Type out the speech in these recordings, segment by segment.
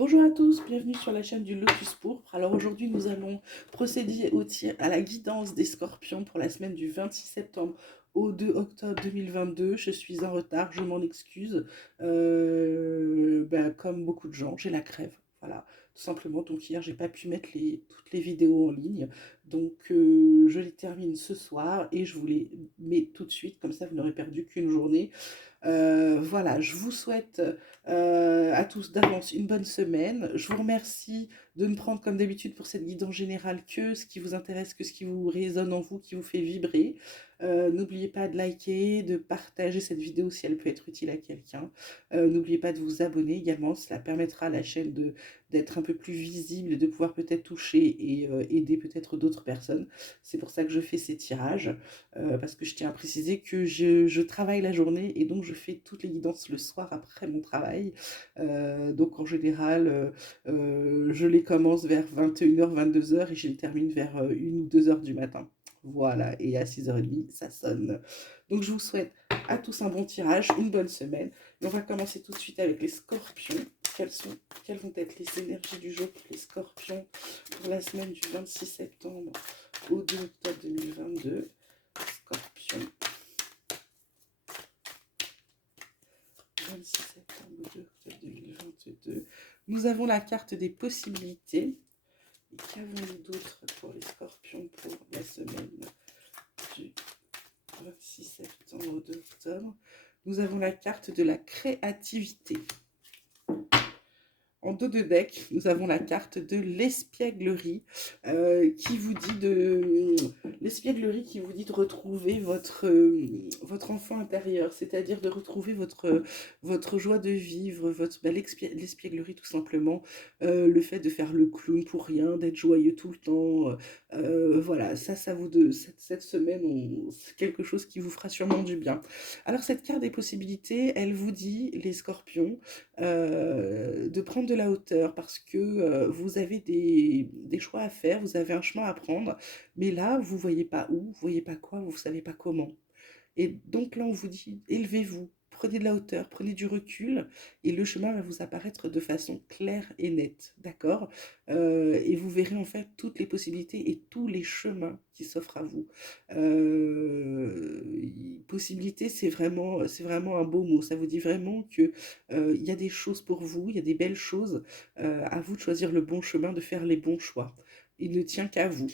Bonjour à tous, bienvenue sur la chaîne du Lotus Pourpre. Alors aujourd'hui nous allons procéder à la guidance des scorpions pour la semaine du 26 septembre au 2 octobre 2022. Je suis en retard, je m'en excuse. Comme beaucoup de gens, j'ai la crève. Voilà, tout simplement. Donc hier j'ai pas pu mettre toutes les vidéos en ligne. Donc je les termine ce soir et je vous les mets tout de suite, comme ça vous n'aurez perdu qu'une journée. Voilà, je vous souhaite à tous d'avance une bonne semaine. Je vous remercie de ne prendre comme d'habitude pour cette guidance générale que ce qui vous intéresse, que ce qui vous résonne en vous, qui vous fait vibrer. N'oubliez pas de liker, de partager cette vidéo si elle peut être utile à quelqu'un. N'oubliez pas de vous abonner également, cela permettra à la chaîne d'être un peu plus visible et de pouvoir peut-être toucher et aider peut-être d'autres personnes. C'est pour ça que je fais ces tirages, parce que je tiens à préciser que je travaille la journée et donc je fais toutes les guidances le soir après mon travail. Donc en général, je les commence vers 21h, 22h et je les termine vers 1 ou 2h du matin. Voilà, et à 6h30, ça sonne. Donc je vous souhaite à tous un bon tirage, une bonne semaine. Et on va commencer tout de suite avec les scorpions. Quelles vont être les énergies du jour pour les scorpions pour la semaine du 26 septembre au 2 octobre 2022? Scorpion, 26 septembre au 2 octobre 2022. Nous avons la carte des possibilités. Et qu'avons-nous d'autre pour les scorpions pour la semaine du 26 septembre au 2 octobre? Nous avons la carte de la créativité. En dos de deck, nous avons la carte de l'espièglerie qui vous dit de retrouver votre enfant intérieur, c'est-à-dire de retrouver votre joie de vivre, l'espièglerie tout simplement, le fait de faire le clown pour rien, d'être joyeux tout le temps. Voilà, cette semaine, c'est quelque chose qui vous fera sûrement du bien. Alors cette carte des possibilités, elle vous dit, les scorpions, de prendre de la hauteur parce que vous avez des choix à faire, vous avez un chemin à prendre, mais là, vous ne voyez pas où, vous ne voyez pas quoi, vous ne savez pas comment. Et donc là, on vous dit, élevez-vous, prenez de la hauteur, prenez du recul, et le chemin va vous apparaître de façon claire et nette, d'accord? Et vous verrez en fait toutes les possibilités et tous les chemins qui s'offrent à vous. Possibilité, c'est vraiment un beau mot. Ça vous dit vraiment que il y a des choses pour vous, il y a des belles choses. À vous de choisir le bon chemin, de faire les bons choix. Il ne tient qu'à vous,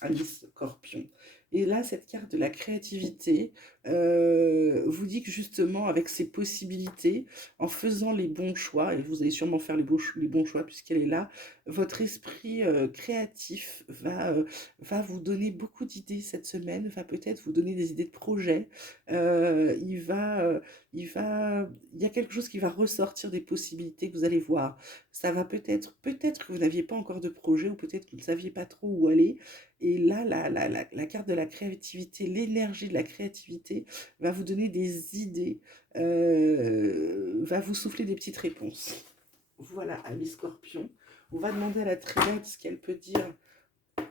amis Scorpion. Et là, cette carte de la créativité vous dit que justement, avec ces possibilités, en faisant les bons choix, et vous allez sûrement faire les bons choix puisqu'elle est là, votre esprit créatif va vous donner beaucoup d'idées cette semaine, va peut-être vous donner des idées de projets. Euh, il va, euh, il y a quelque chose qui va ressortir des possibilités que vous allez voir. Ça va peut-être que vous n'aviez pas encore de projet ou peut-être que vous ne saviez pas trop où aller. Et là, la carte de la créativité, l'énergie de la créativité va vous donner des idées, va vous souffler des petites réponses. Voilà, amis scorpions. On va demander à la triade ce qu'elle peut dire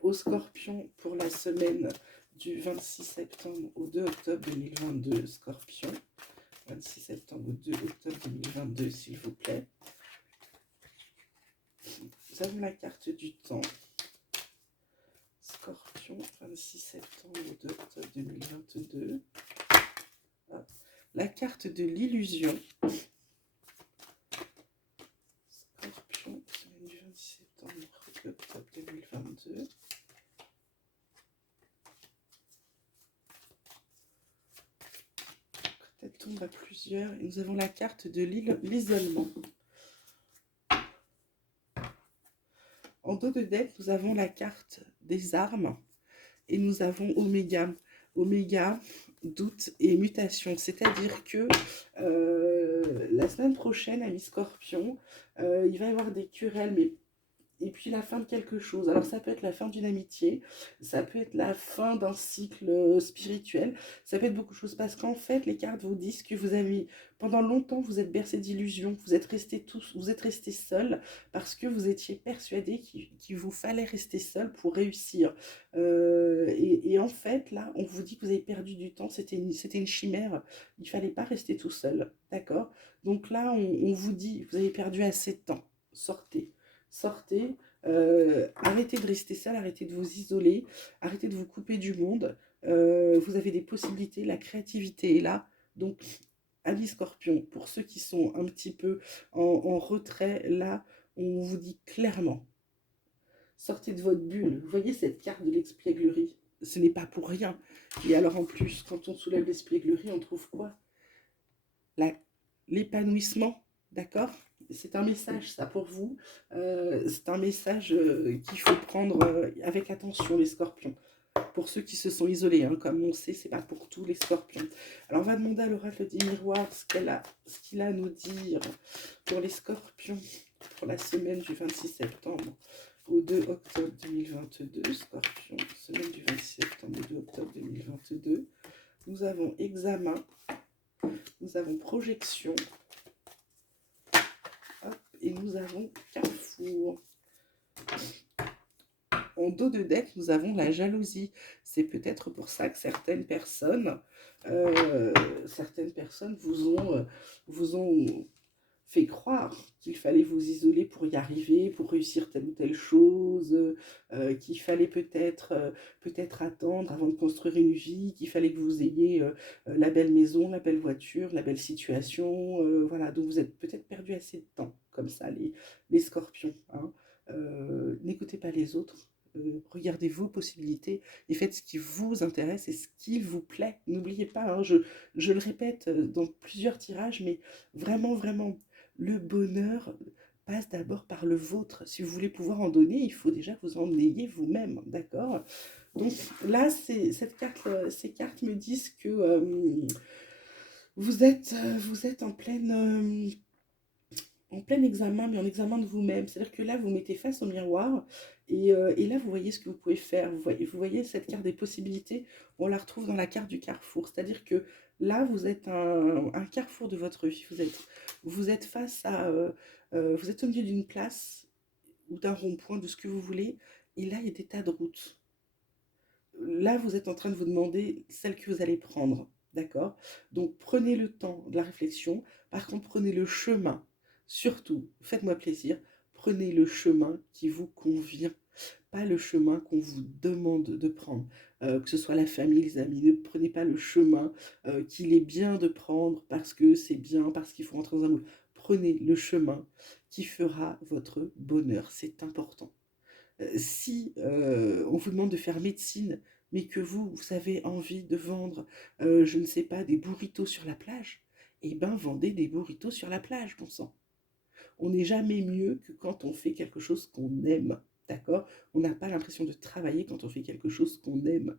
aux scorpions pour la semaine du 26 septembre au 2 octobre 2022. Scorpion, 26 septembre au 2 octobre 2022, s'il vous plaît. Nous avons la carte du temps. Scorpion, 26 septembre au 2 octobre 2022. La carte de l'illusion. Scorpion, semaine du 26 septembre au 2 octobre 2022. Quand elle tombe à plusieurs, et nous avons la carte de l'isolement. En dos de deck, nous avons la carte des armes et nous avons Oméga. Oméga, doute et mutation. C'est-à-dire que la semaine prochaine, amis Scorpion, il va y avoir des querelles, mais et puis la fin de quelque chose. Alors ça peut être la fin d'une amitié, ça peut être la fin d'un cycle spirituel, ça peut être beaucoup de choses parce qu'en fait les cartes vous disent que vous avez pendant longtemps vous êtes bercé d'illusions, vous êtes resté seul parce que vous étiez persuadé qu'il vous fallait rester seul pour réussir. Et en fait là on vous dit que vous avez perdu du temps, c'était une chimère, il fallait pas rester tout seul, d'accord? Donc là on vous dit vous avez perdu assez de temps. sortez, sortez, arrêtez de rester seul, arrêtez de vous isoler, arrêtez de vous couper du monde. Vous avez des possibilités, la créativité est là. Donc, amis Scorpion, pour ceux qui sont un petit peu en retrait, là, on vous dit clairement, sortez de votre bulle. Vous voyez cette carte de l'espièglerie? Ce n'est pas pour rien. Et alors en plus, quand on soulève l'espièglerie, on trouve quoi? La- L'épanouissement, d'accord? C'est un message, ça, pour vous. C'est un message qu'il faut prendre avec attention, les scorpions. Pour ceux qui se sont isolés, hein, comme on sait, c'est pas pour tous les scorpions. Alors, on va demander à l'oracle des miroirs ce qu'il a à nous dire pour les scorpions pour la semaine du 26 septembre au 2 octobre 2022. Scorpion, semaine du 26 septembre au 2 octobre 2022. Nous avons examen, nous avons projection, hop, et nous avons carrefour. En dos de deck, nous avons la jalousie. C'est peut-être pour ça que euh, certaines personnes vous ont fait croire qu'il fallait vous isoler pour y arriver, pour réussir telle ou telle chose, qu'il fallait peut-être attendre avant de construire une vie, qu'il fallait que vous ayez la belle maison, la belle voiture, la belle situation. Voilà, donc vous êtes peut-être perdu assez de temps, comme ça, les scorpions. Hein. N'écoutez pas les autres. Regardez vos possibilités et faites ce qui vous intéresse et ce qui vous plaît. N'oubliez pas, hein, je le répète dans plusieurs tirages, mais vraiment, vraiment, le bonheur passe d'abord par le vôtre. Si vous voulez pouvoir en donner, il faut déjà que vous en ayez vous-même, d'accord? Donc là, ces cartes me disent que vous êtes en plein examen, mais en examen de vous-même. C'est-à-dire que là, vous mettez face au miroir et là, vous voyez ce que vous pouvez faire. Vous voyez cette carte des possibilités, on la retrouve dans la carte du carrefour. C'est-à-dire que là, vous êtes un carrefour de votre vie. Vous êtes face à... vous êtes au milieu d'une place ou d'un rond-point, de ce que vous voulez, et là, il y a des tas de routes. Là, vous êtes en train de vous demander celle que vous allez prendre, d'accord? Donc, prenez le temps de la réflexion. Par contre, prenez le chemin. Surtout, faites-moi plaisir, prenez le chemin qui vous convient, pas le chemin qu'on vous demande de prendre. Que ce soit la famille, les amis, ne prenez pas le chemin qu'il est bien de prendre parce que c'est bien, parce qu'il faut rentrer dans un moule. Prenez le chemin qui fera votre bonheur, c'est important. Si on vous demande de faire médecine, mais que vous avez envie de vendre, je ne sais pas, des burritos sur la plage, eh ben vendez des burritos sur la plage, bon sang. On n'est jamais mieux que quand on fait quelque chose qu'on aime, d'accord? On n'a pas l'impression de travailler quand on fait quelque chose qu'on aime.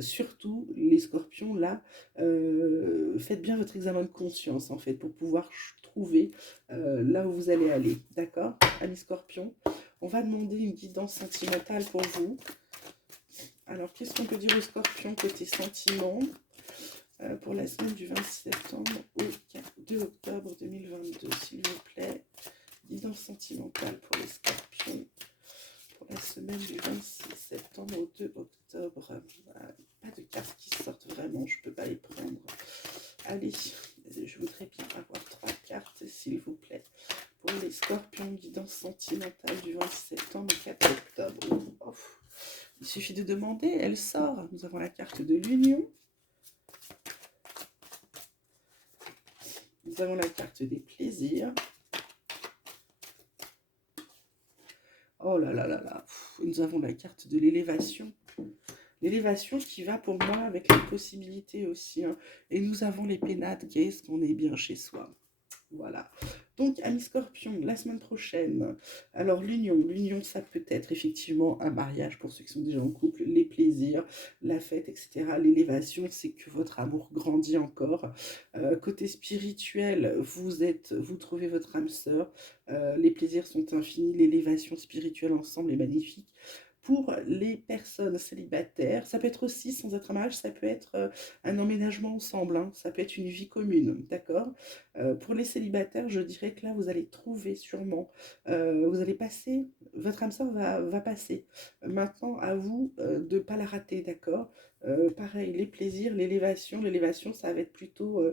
Surtout, les scorpions, là, faites bien votre examen de conscience, en fait, pour pouvoir trouver là où vous allez aller, d'accord? Amis scorpions, on va demander une guidance sentimentale pour vous. Alors, qu'est-ce qu'on peut dire aux scorpions côté sentiment pour la semaine du 26 septembre au 2 octobre 2022, s'il vous plaît? Guidance sentimentale pour les scorpions pour la semaine du 26 septembre au 2 octobre. Pas de cartes qui sortent vraiment, je ne peux pas les prendre. Allez, je voudrais bien avoir 3 cartes, s'il vous plaît. Pour les scorpions, guidance sentimentale du 26 septembre au 4 octobre. Oh, il suffit de demander, elle sort. Nous avons la carte de l'union. Nous avons la carte des plaisirs. Oh là là là là. Nous avons la carte de l'élévation. L'élévation qui va pour moi avec les possibilités aussi. Hein. Et nous avons les pénates, qu'est-ce qu'on est bien chez soi. Voilà. Donc, amis scorpions, la semaine prochaine, alors l'union, ça peut être effectivement un mariage pour ceux qui sont déjà en couple, les plaisirs, la fête, etc. L'élévation, c'est que votre amour grandit encore. Côté spirituel, vous trouvez votre âme sœur, les plaisirs sont infinis, l'élévation spirituelle ensemble est magnifique. Pour les personnes célibataires, ça peut être aussi, sans être un mariage, ça peut être un emménagement ensemble, hein, ça peut être une vie commune, d'accord? Pour les célibataires, je dirais que là, vous allez trouver sûrement, vous allez passer, votre âme sœur va passer. Maintenant, à vous de ne pas la rater, d'accord? Pareil, les plaisirs, l'élévation, ça va être plutôt,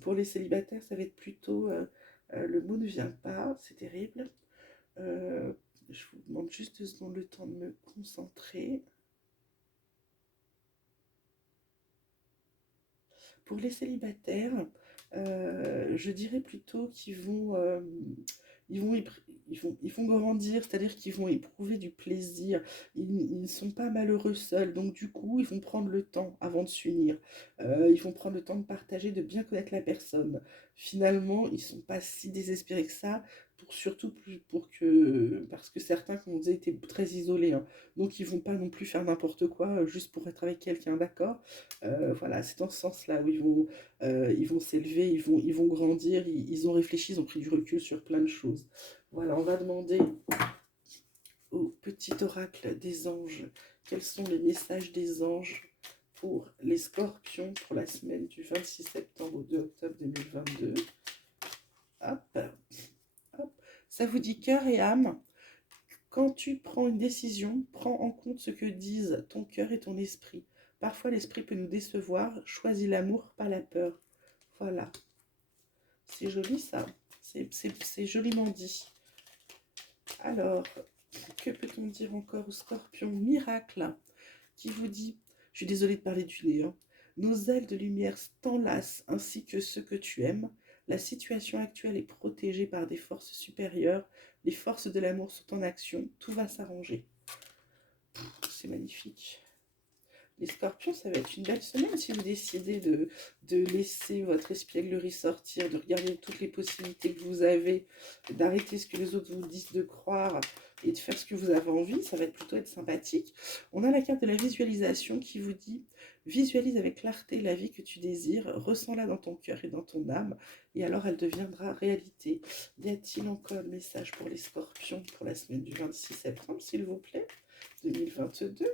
pour les célibataires, ça va être plutôt Le mot ne vient pas, c'est terrible. Euh, je vous demande juste 2 secondes le temps de me concentrer. Pour les célibataires, je dirais plutôt ils vont, ils vont grandir, c'est-à-dire qu'ils vont éprouver du plaisir. Ils ne sont pas malheureux seuls, donc du coup, ils vont prendre le temps avant de s'unir. Ils vont prendre le temps de partager, de bien connaître la personne. Finalement, ils ne sont pas si désespérés que ça, surtout pour que, parce que certains, comme on disait, étaient très isolés, hein. Donc ils vont pas non plus faire n'importe quoi juste pour être avec quelqu'un, d'accord? Voilà, c'est dans ce sens-là où ils vont s'élever, ils vont grandir, ils ont réfléchi, ils ont pris du recul sur plein de choses. Voilà, on va demander au petit oracle des anges quels sont les messages des anges pour les scorpions pour la semaine du 26 septembre au 2 octobre 2022. Hop, hop. Ça vous dit cœur et âme. Quand tu prends une décision, prends en compte ce que disent ton cœur et ton esprit. Parfois, l'esprit peut nous décevoir. Choisis l'amour, pas la peur. Voilà, c'est joli ça. C'est joliment dit. Alors, que peut-on dire encore au scorpion miracle qui vous dit, je suis désolée de parler du nez, hein, nos ailes de lumière t'enlacent ainsi que ceux que tu aimes. La situation actuelle est protégée par des forces supérieures. Les forces de l'amour sont en action. Tout va s'arranger. C'est magnifique. Les scorpions, ça va être une belle semaine si vous décidez de laisser votre espièglerie sortir, de regarder toutes les possibilités que vous avez, d'arrêter ce que les autres vous disent de croire et de faire ce que vous avez envie. Ça va plutôt être sympathique. On a la carte de la visualisation qui vous dit visualise avec clarté la vie que tu désires, ressens-la dans ton cœur et dans ton âme, et alors elle deviendra réalité. Y a-t-il encore un message pour les scorpions pour la semaine du 26 septembre, s'il vous plaît, 2022?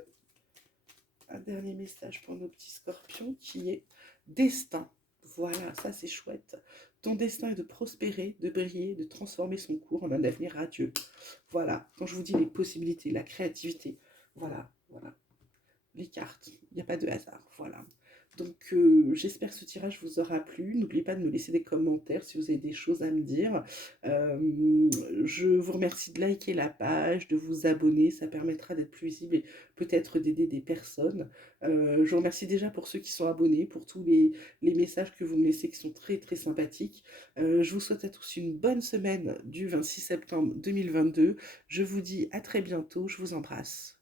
Un dernier message pour nos petits scorpions qui est destin. Voilà, ça c'est chouette. Ton destin est de prospérer, de briller, de transformer son cours en un avenir radieux. Voilà, quand je vous dis les possibilités, la créativité, voilà, voilà, les cartes, il n'y a pas de hasard, voilà. Donc j'espère que ce tirage vous aura plu. N'oubliez pas de me laisser des commentaires si vous avez des choses à me dire. Je vous remercie de liker la page, de vous abonner, ça permettra d'être plus visible et peut-être d'aider des personnes. Je vous remercie déjà pour ceux qui sont abonnés, pour tous les messages que vous me laissez qui sont très très sympathiques. Je vous souhaite à tous une bonne semaine du 26 septembre 2022. Je vous dis à très bientôt, je vous embrasse.